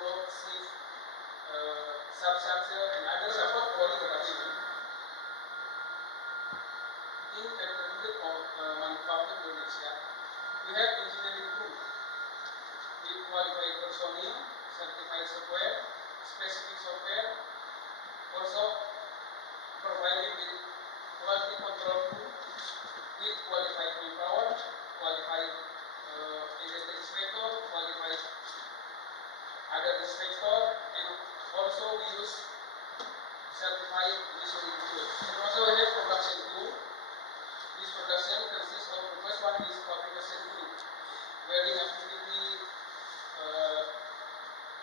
road, shift, substructure, and other support quality production. In category of manufacturing Indonesia, we have engineering crew with qualified personnel, certified software, specific software, also provided with quality control crew with qualified manpower, qualified industry inspector, qualified other inspector, and also we use certified measuring tool. And also we have production crew. This production consists of the first one is fabrication crew, welding activity,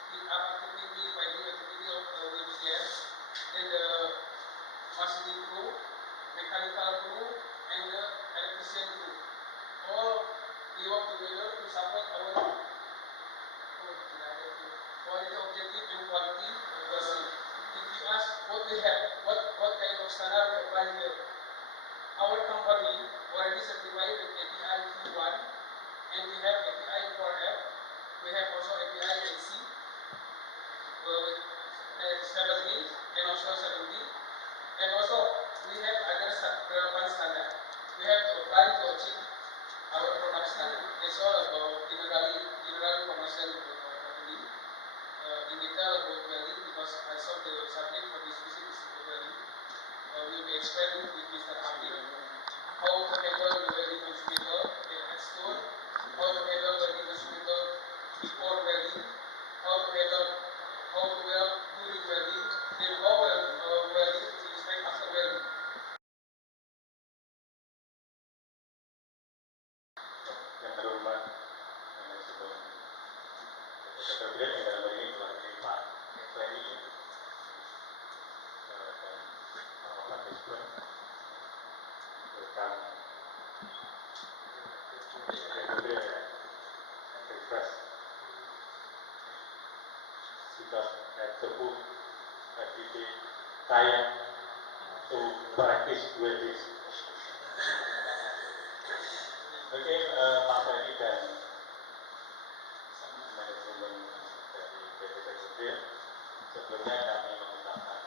heat up activity, welding activity will be there. Then the machining crew, mechanical crew, and the electrician crew. All we work together to support our quality objective and quality person. If you ask what we have, what kind of standard we apply here, our company already certified with API Q1, and we have API 4F. We have also API AC, 17 and also 70, and also we have other relevant standard. We have to apply to achieve our product standard. It's all about general commercial happening. In detail about welding, because I saw the subject for this visit is about welding. We'll be explaining with Mr. Abdi how to handle the welding consumable at store, how to handle welding consumable before welding, how to weld during welding, then how welding to be inspected after welding. Yang terhormat manajemen PT Brand yang dalam ini mewakili Pak Ferry dan Pak Desbon tentang request because at the book every day trying to practice with this. Oke, Pak Ferry dan manajemen dari PT Brand, sebelumnya kami mengucapkan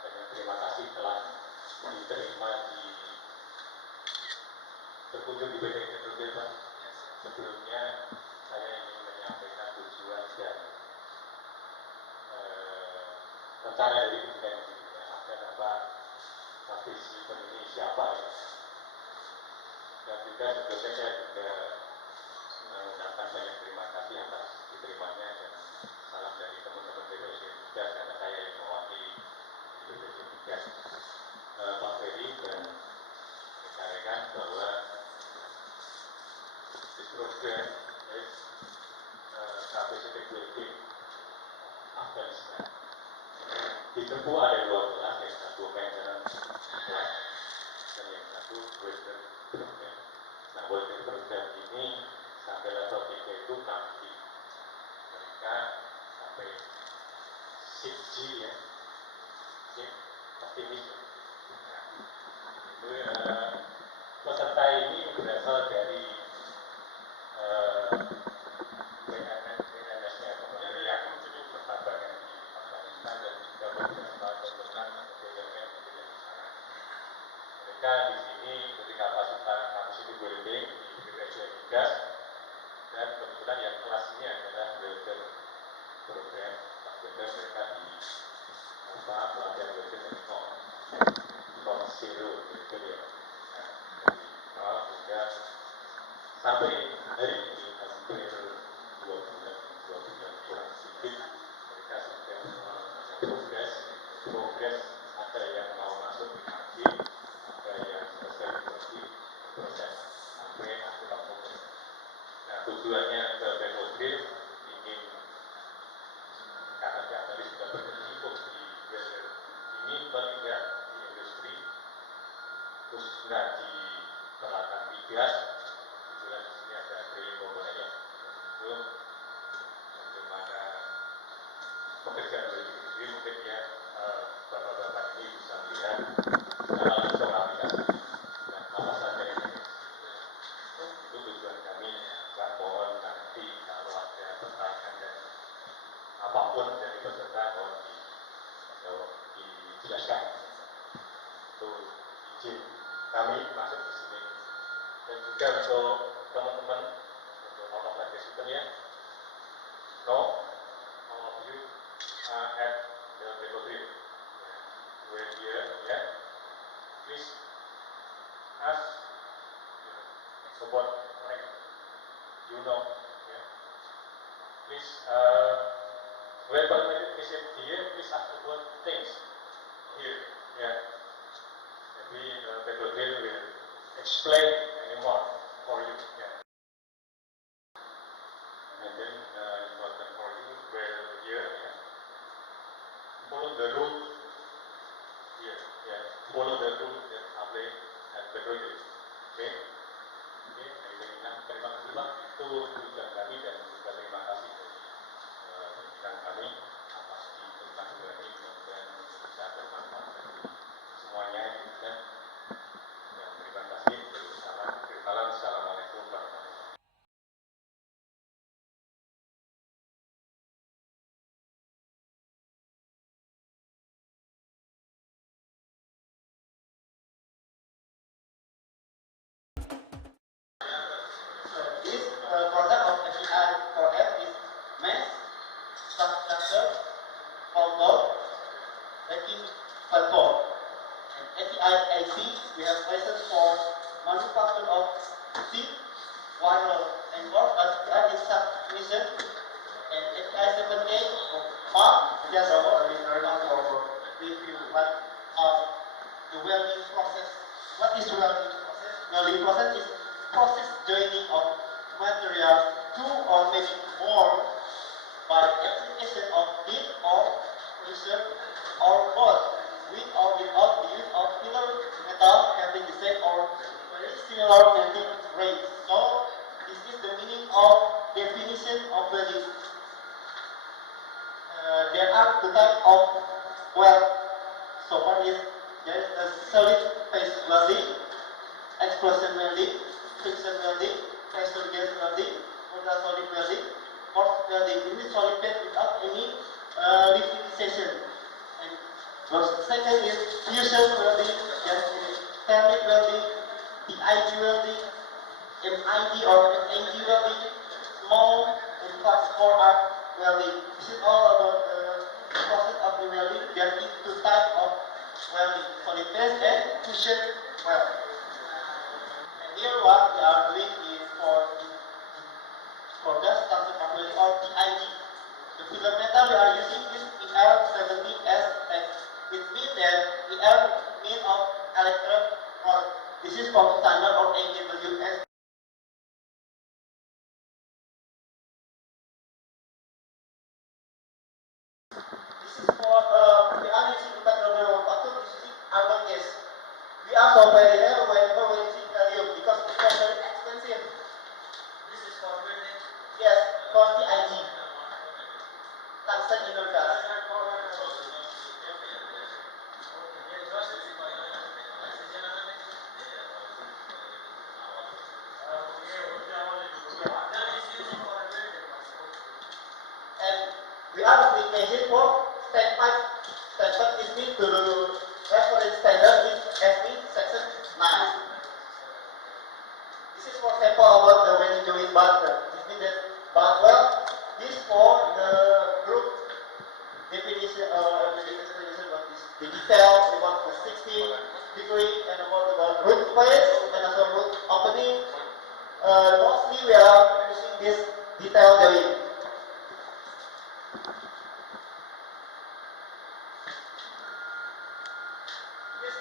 banyak terima kasih telah diterima berkunjung di PT Brand, Pak. Sebelumnya saya ingin menyampaikan tujuan dan rencana dari kunjungan ini agar Bapak visi ini siapa ya. Dan juga sebelumnya saya juga mengucapkan banyak terima kasih atas diterimanya dan salam dari teman-teman BPS juga karena saya yang mewakili BPS juga Pak Ferry dan rekan-rekan bahwa this program is capacity building Afghanistan. Di Tepu ada dua kelas, yang satu maintenance kelas dan yang satu welder program. Nah, welder program ini sampai level 3 itu nanti mereka sampai 6G ya, optimis. Nah, itu peserta ini berasal dari BNS-nya Kementerian Pertambangan di Afghanistan dan juga beberapa pembentukan BUMN di sana. Mereka di sini memiliki capacity building di BPS Migas, dan kebetulan yang kelas ini adalah welder program. Welder mereka di pelatihan welder dari from zero gitu ya. Nah, dari nol hingga sampai hari ini hampir 2 bulan kurang sedikit mereka sudah progres ada yang mau masuk di akhir, ada yang selesai di proses sampai akhir Oktober. Nah, tujuannya ke Benobril ingin karena tadi sudah berkecimpung di welder ini bergerak di industri khususnya di peralatan migas. Kebetulan di sini ada drilling komponennya. Itu bagaimana pekerjaan dari industri, mungkin ya bapak-bapak ini bisa melihat secara langsung aplikasi dan apa saja yang itu tujuan kami. Pak, mohon nanti kalau ada pertanyaan dan jelaskan. Itu izin kami masuk di sini. Dan juga untuk teman-teman untuk automatic assistant ya, no, all of you at the demo trip. We're here, yeah. Please ask support connect. You know, yeah. Please, whenever visit here, please ask about things here, yeah. Maybe Pedro will explain anymore for you, yeah. And then important for you, where here, yeah. Follow the rule here, yeah. Follow the rule that apply at Pedro, okay. Oke, terima kasih Pak. Itu tujuan kami dan juga terima kasih dari pimpinan kami atas tentang ini dan bisa bermanfaat bagi semuanya dan terima kasih bersama. Assalamualaikum warahmatullahi wabarakatuh. This product of API for F is mesh, substructure, control, backing platform. And API AC, we have license for manufacture of seat, wire, and board, but API is submission. And API 7A for part, just about for review what the welding process. What is welding process? Welding process is process joining of material two or maybe more by application of heat or pressure or both with or without the use of pillar metal having the same or very similar melting rate. So this is the meaning of definition of welding. There are two types of weld. So one is there is a solid phase welding, explosion welding, friction welding, pressure gas welding, ultrasonic welding, hot welding. This is solid phase without any liquidization. And the second is fusion welding, that is thermic welding, TIG welding, MIG or MAG welding, small and class 4 arc welding. This is all about the process of the welding. There is two types of welding, solid phase and fusion welding. And here what we are doing is for gas transfer welding or TIG. The filler metal we are using is EL70S. It means that EL means of electrode rod. This is from standard of AWS. This is for we are using petroleum manufacture. This is argon gas. We are so very rare whenever we using helium because it's not very expensive. This is for welding. Yes, for TIG. Tungsten inert gas. And we are application for standpipe. Standpipe is meant to reference standard with SB section 9. This is for sample about the welding joint butt. This means that butt weld. This for the group definition definition about this. The detail about the 60 degree and about the root face and also root opening. Mostly we are using this detail joint.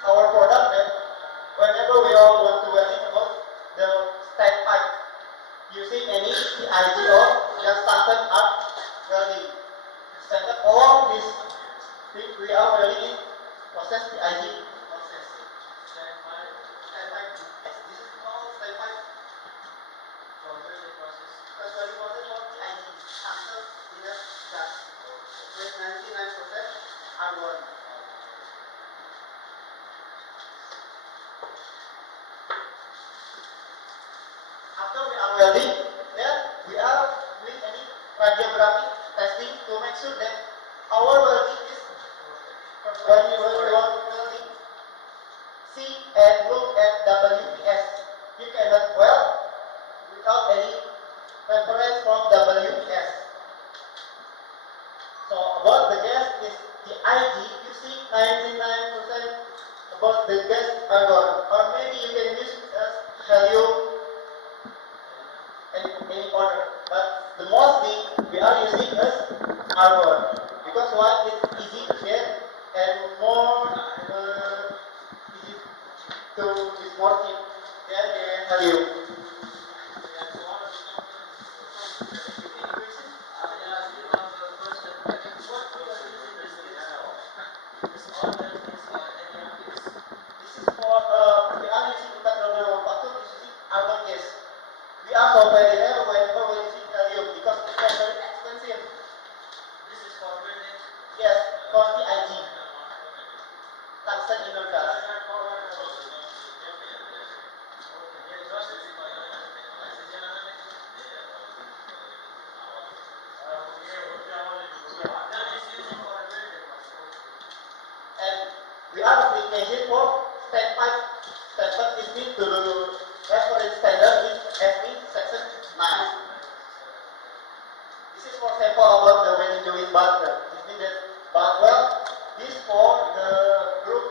Our product that whenever we all want to welding about the standpipe using any TIG or just standard arc welding. Standard all this thing we are welding in process TIG process. Standpipe. Yes, this is called standpipe. For welding process. For welding process for TIG. Tungsten inert gas. With 99% argon. After we are welding, then we are doing any radiographic testing to make sure that our welding is when we want So about the gas is the IG, you see 99% about the gas argon, or maybe you can use it as helium and any order. But the mostly we are using as argon because what is easy to get and more easy to is more cheap than the helium. This is for we are using Utak Double 142 is using argon gas. We are so very rare whenever we using helium because it's very expensive. This is for burning. Yes, for the IG. Tungsten inorganic. And we are application for standpipe. Standpipe is mean to reference standard is FE section 9. This is for example about the welding joint butter. It means that but well, this for the group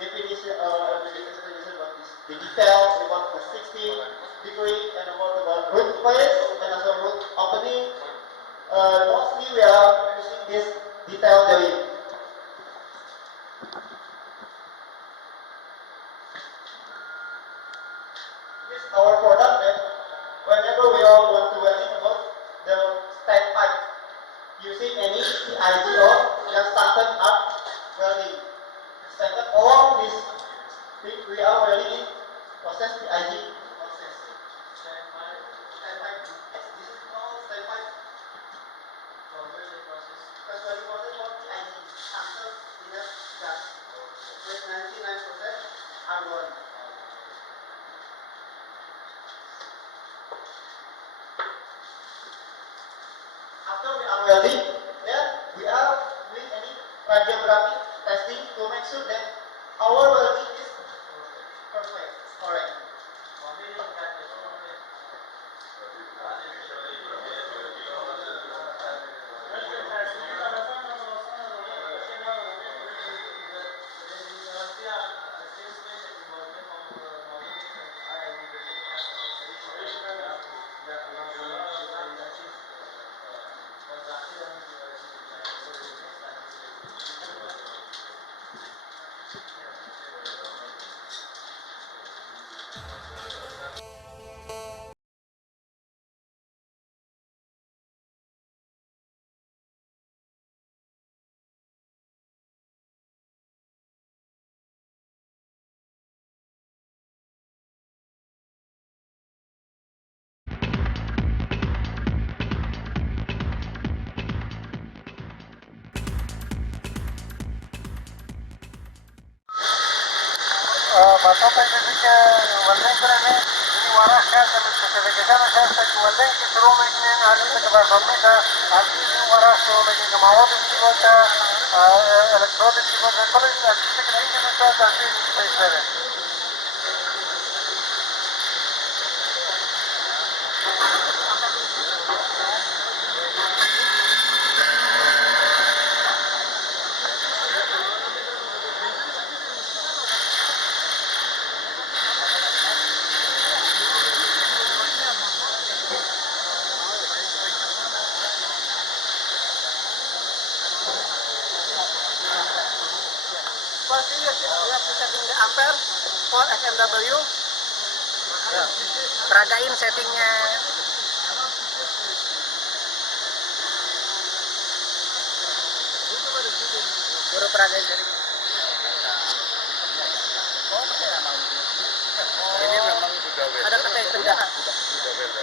definition the definition about this the detail about the 60-degree and about root place and also root opening. Mostly we are using this detail joint. This is our product that whenever we all want to welding about the standpipe using any CIG or just started up welding. Standard all this thing we are welding in process CIG process. Standpipe. Yes, this is called standpipe. For welding process. Because welding process for CIG tungsten inert gas with 99% argon. After we are welding, then we are doing any radiographic testing to make sure that our welding is perfect, correct. Bapak Presiden welding kami ini warahkan dan spesifikasi saya welding kita rumah ini ada sekitar dompeta ada ini warah so lagi kemauan itu kita elektronik itu kita kalau itu kita ini kita tapi spesifikasi. Ampere for FMW. Peragain settingnya. Baru peragain dari. Ini memang sudah beda. Ada kata hitamnya. Sudah beda.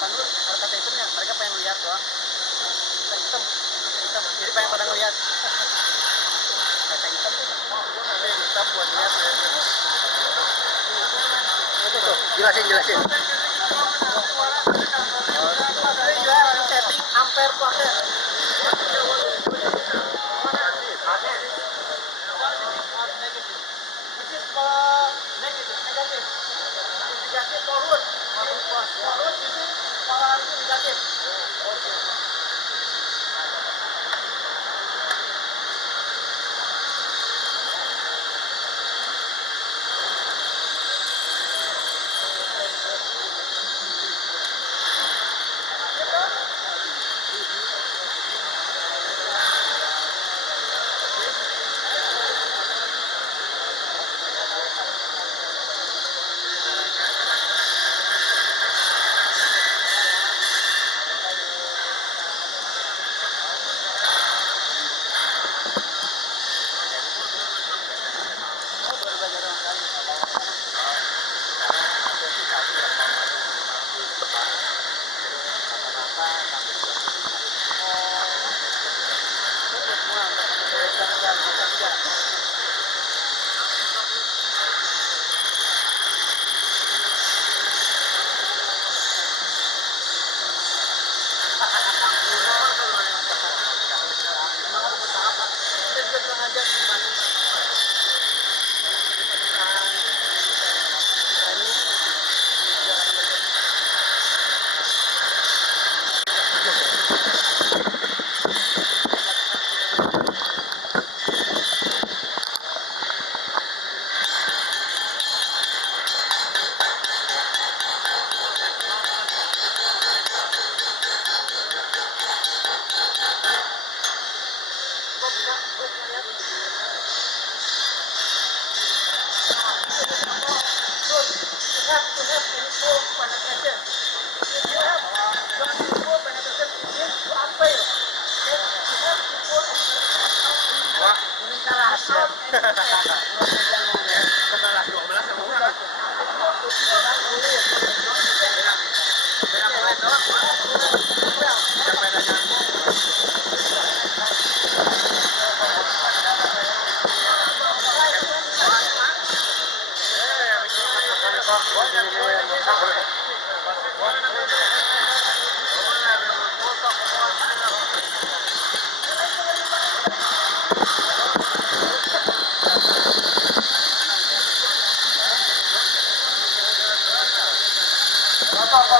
Panur ada kata hitamnya. Mereka pengen lihat doang. Kata hitam. Jadi pengen pada ngeliat. Kata hitam tuh. Ada yang hitam buat lihat. Tuh, jelasin. Setting ampere pakai. Negatif forward. Forward itu polar negatif.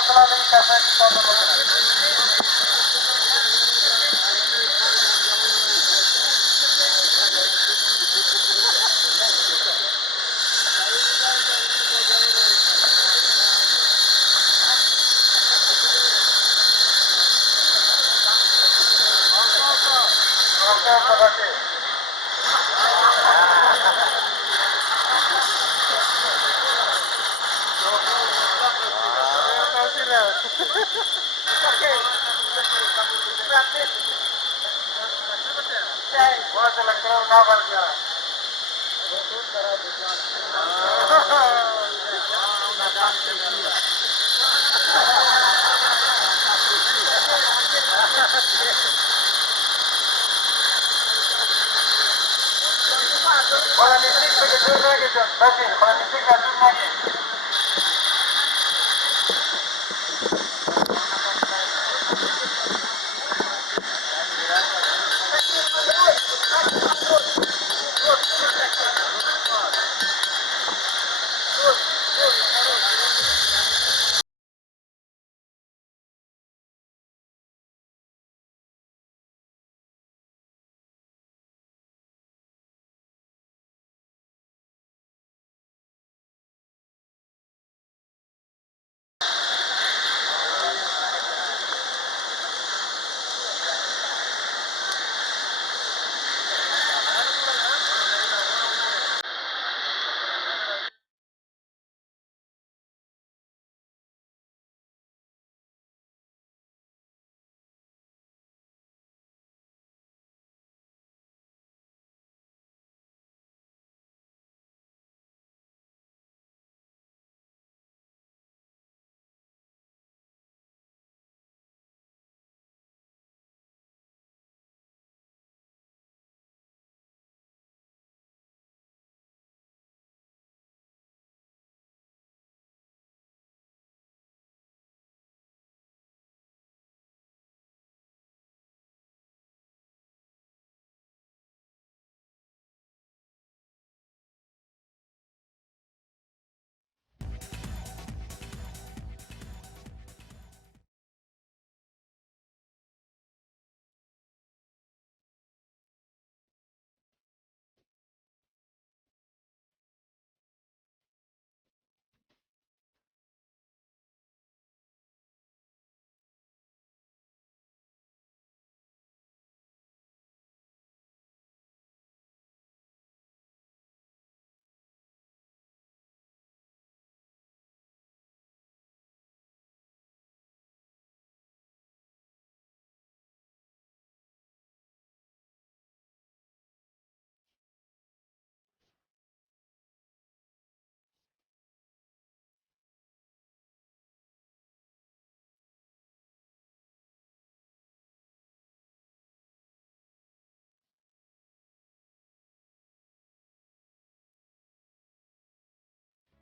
Marcela lagi kasih kita dulu. Terima kasih. Wah, selektor kabar dia. Kalau listrik begitu lagi, John. Kalau listrik begitu lagi.